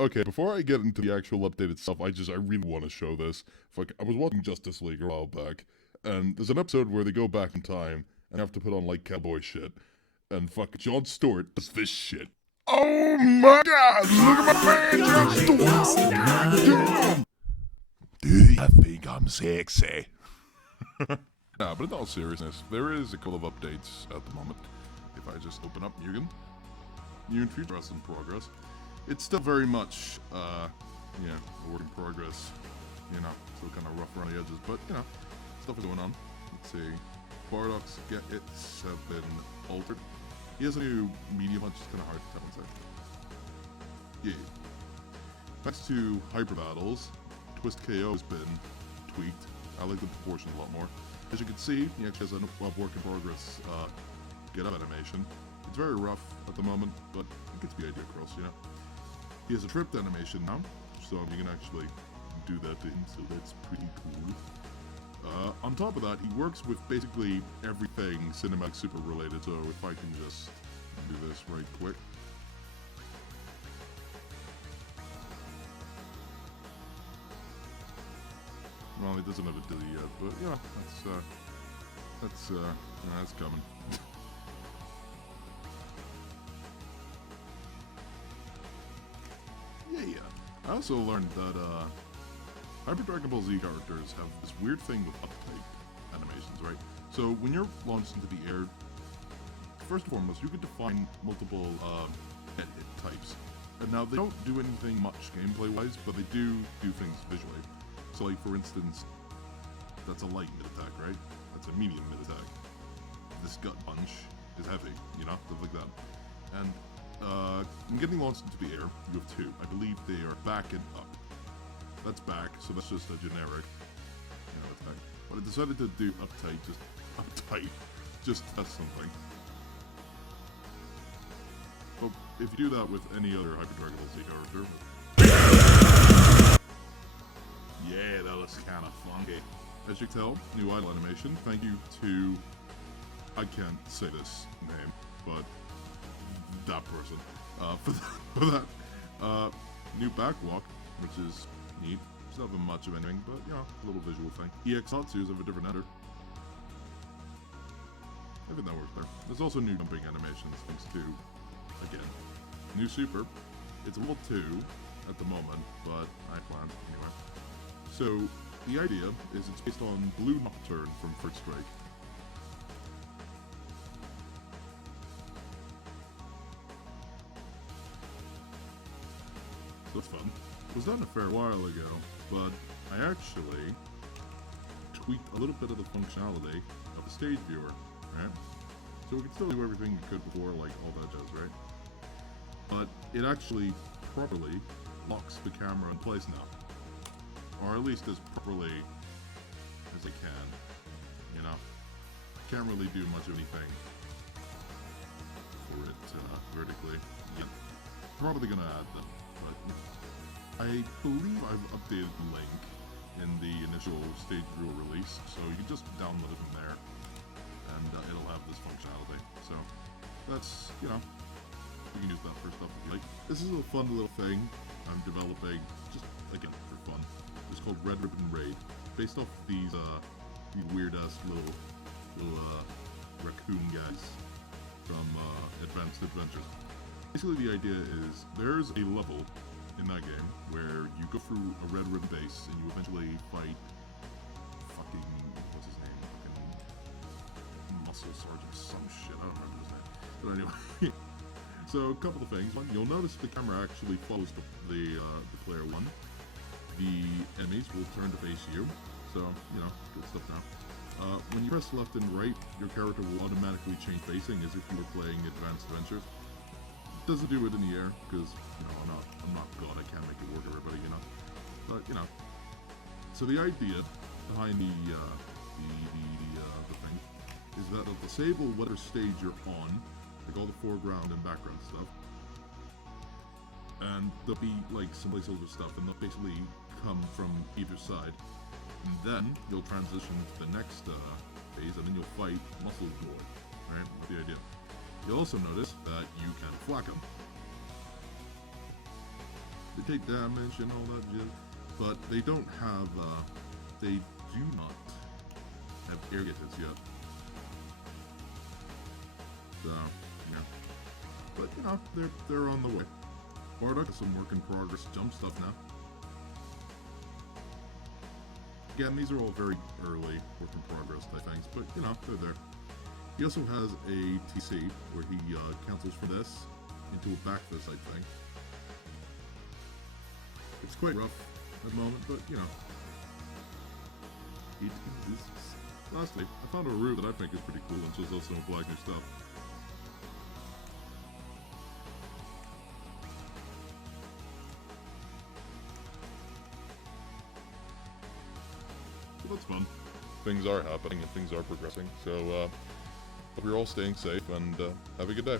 Okay, before I get into the actual update itself, I really want to show this. I was watching Justice League a while back, and there's an episode where they go back in time and have to put on like cowboy shit, and John Stewart does this shit. Oh my God! Look at my man, John Stewart! Damn! Do you think I'm sexy? Nah, but in all seriousness, there is a couple of updates at the moment. If I just open up Mugen, new and future in progress. It's still very much, a work in progress, still kind of rough around the edges, but, stuff is going on. Let's see, Bardock's get-its have been altered. He has a new medium punch, it's kind of hard to tell inside. Yeah. Thanks to Hyper Battles, Twist KO has been tweaked. I like the proportion a lot more. As you can see, he actually has a work in progress, get-up animation. It's very rough at the moment, but it gets the idea across, He has a tripped animation now, so you can actually do that to him, so that's pretty cool. On top of that, he works with basically everything Cinematic Super related, so if I can just do this right quick. Well, he doesn't have a dilly yet, but yeah, that's coming. Yeah. I also learned that Hyper Dragon Ball Z characters have this weird thing with uptype animations, right? So when you're launched into the air, first and foremost, you can define multiple hit types. And now they don't do anything much gameplay-wise, but they do things visually. So like, for instance, that's a light mid-attack, right? That's a medium mid-attack. This gut punch is heavy, stuff like that. And when getting launched into the air, you have two. I believe they are back and up. That's back, so that's just a generic, attack. But I decided to do uptight, just test something. But if you do that with any other Hyper Dragon Ball Z character, yeah, that looks kind of funky. As you can tell, new idle animation. Thank you to, I can't say this name, but that person, for that, new backwalk, which is neat. It's not much of anything, but, a little visual thing. EX Satsus have a different ender. I think that works there. There's also new jumping animations, thanks to, again, new super. It's level 2 at the moment, but I planned anyway. So, the idea is it's based on Blue Nocturne from First Strike. That's fun. It was done a fair while ago, but I actually tweaked a little bit of the functionality of the stage viewer, right? So we can still do everything we could before, like all that jazz, right? But it actually properly locks the camera in place now. Or at least as properly as it can, Can't really do much of anything for it vertically yet. Probably gonna add them. But I believe I've updated the link in the initial stage viewer release, so you can just download it from there, and it'll have this functionality. So that's, you can use that for stuff if you like. This is a fun little thing I'm developing, just again for fun. It's called Rippin Raid, based off these weird-ass little raccoon guys from Advanced Adventures. Basically, the idea is there's a level in that game where you go through a red ribbon base and you eventually fight fucking, what's his name? Fucking Muscle Sergeant, some shit, I don't remember his name. But anyway, so a couple of things. One, you'll notice the camera actually follows the player one. The enemies will turn to face you, so, good stuff now. When you press left and right, your character will automatically change facing as if you were playing Advanced Adventures. Doesn't do it in the air, because, I'm not God, I can't make it work, everybody, But, So the idea behind the thing is that it'll disable whatever stage you're on, like all the foreground and background stuff. And there'll be, like, some placeholder stuff, and they'll basically come from either side. And then you'll transition to the next phase, and then you'll fight Muscle Boy, right? That's the idea. You'll also notice that you can flack him. They take damage and all that jizz, but they don't have, they do not have area hits yet. So, yeah. But, you know, they're on the way. Bardock has some work in progress jump stuff now. Again, these are all very early work in progress type things, but, you know, they're there. He also has a TC, where he cancels from this into a back fist, I think. It's quite rough at the moment, but, you know. It exists. Lastly, I found a route that I think is pretty cool and shows off some of Black new stuff. So that's fun. Things are happening and things are progressing, so hope you're all staying safe and have a good day.